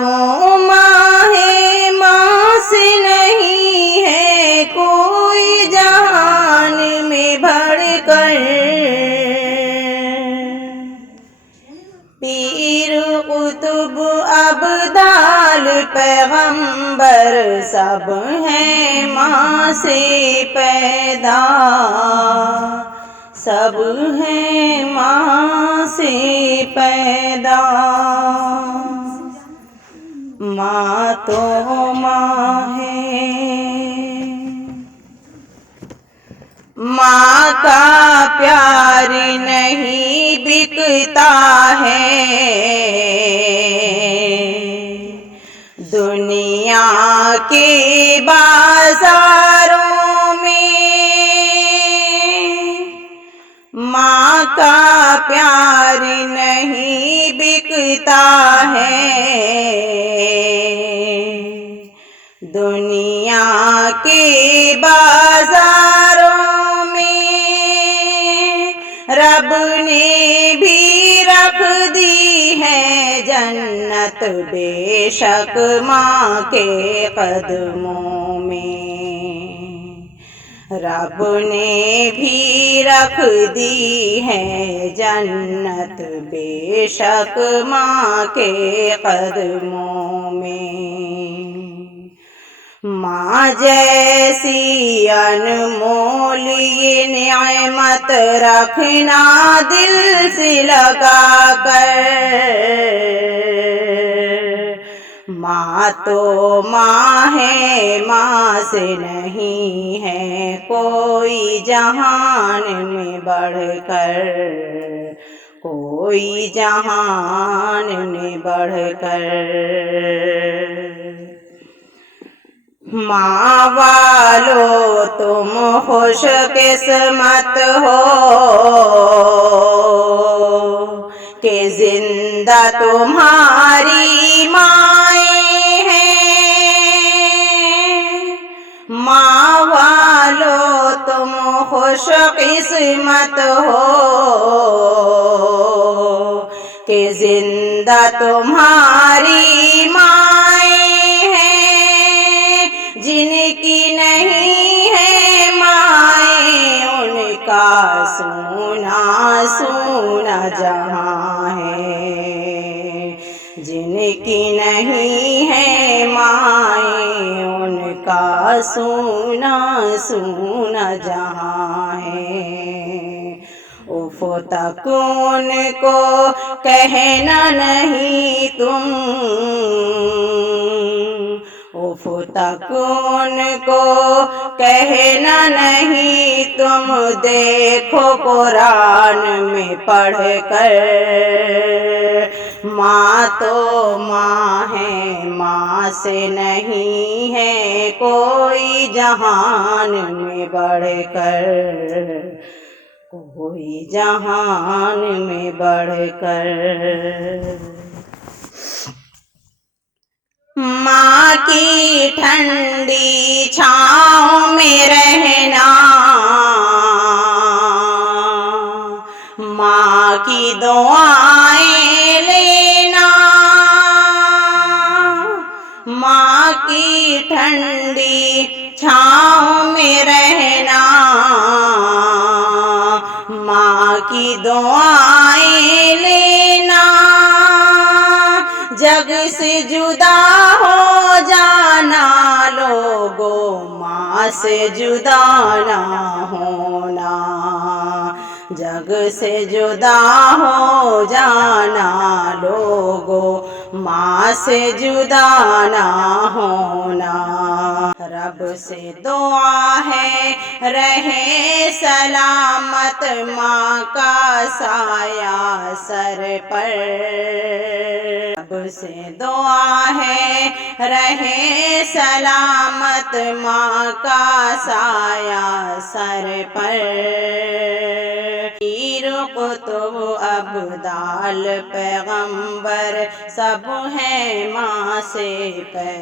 तो माँ है, माँ से नहीं है कोई जहान में बढ़कर। पीर कुतुब अब्दाल पैगंबर सब हैं माँ से पैदा, सब हैं माँ से पैदा। माँ तो माँ है, माँ का प्यार नहीं बिकता है दुनिया के बाजारों में। माँ का प्यार नहीं बिकता है दुनिया के बाजारों में। रब ने भी रख दी है जन्नत बेशक माँ के कदमों में। रब ने भी रख दी है जन्नत बेशक माँ के कदमों में। माँ जैसी अनमोल ये नेमत रखना दिल से लगा कर। माँ तो माँ है, माँ से नहीं है कोई जहान में बढ़कर, कोई जहान में बढ़कर। माँ वालो तुम खुश किस्मत हो कि जिंदा तुम्हारी माएँ हैं। माँ वालो तुम खुश किस्मत हो कि जिंदा तुम्हारी माएँ हैं। जिनकी नहीं है माएँ उनका सोना सोना जहाँ है। जिनकी नहीं है माएँ उनका सोना सोना जहाँ है। उफ तक उनको कहना नहीं तुम, उफ तक उनको कहना नहीं तुम। देखो कुरान में पढ़ कर माँ तो माँ है, माँ से नहीं है कोई जहान में बढ़कर, कोई जहान में बढ़कर। माँ की ठंडी छाँव में रहना, माँ की दुआएं लेना। माँ की ठंडी छाँव में रहना, माँ की दुआएं लेना। जग से जुदा हो जाना लोगों, माँ से जुदा ना होना। जग से जुदा हो जाना लोगों, माँ से जुदा ना होना। रब से दुआ है रहे सलामत माँ का साया सर पर। रब से दुआ है रहे सलामत माँ का साया सर पर। पीर कुतुब अब्दाल पैगंबर सब हैं माँ से पैदा।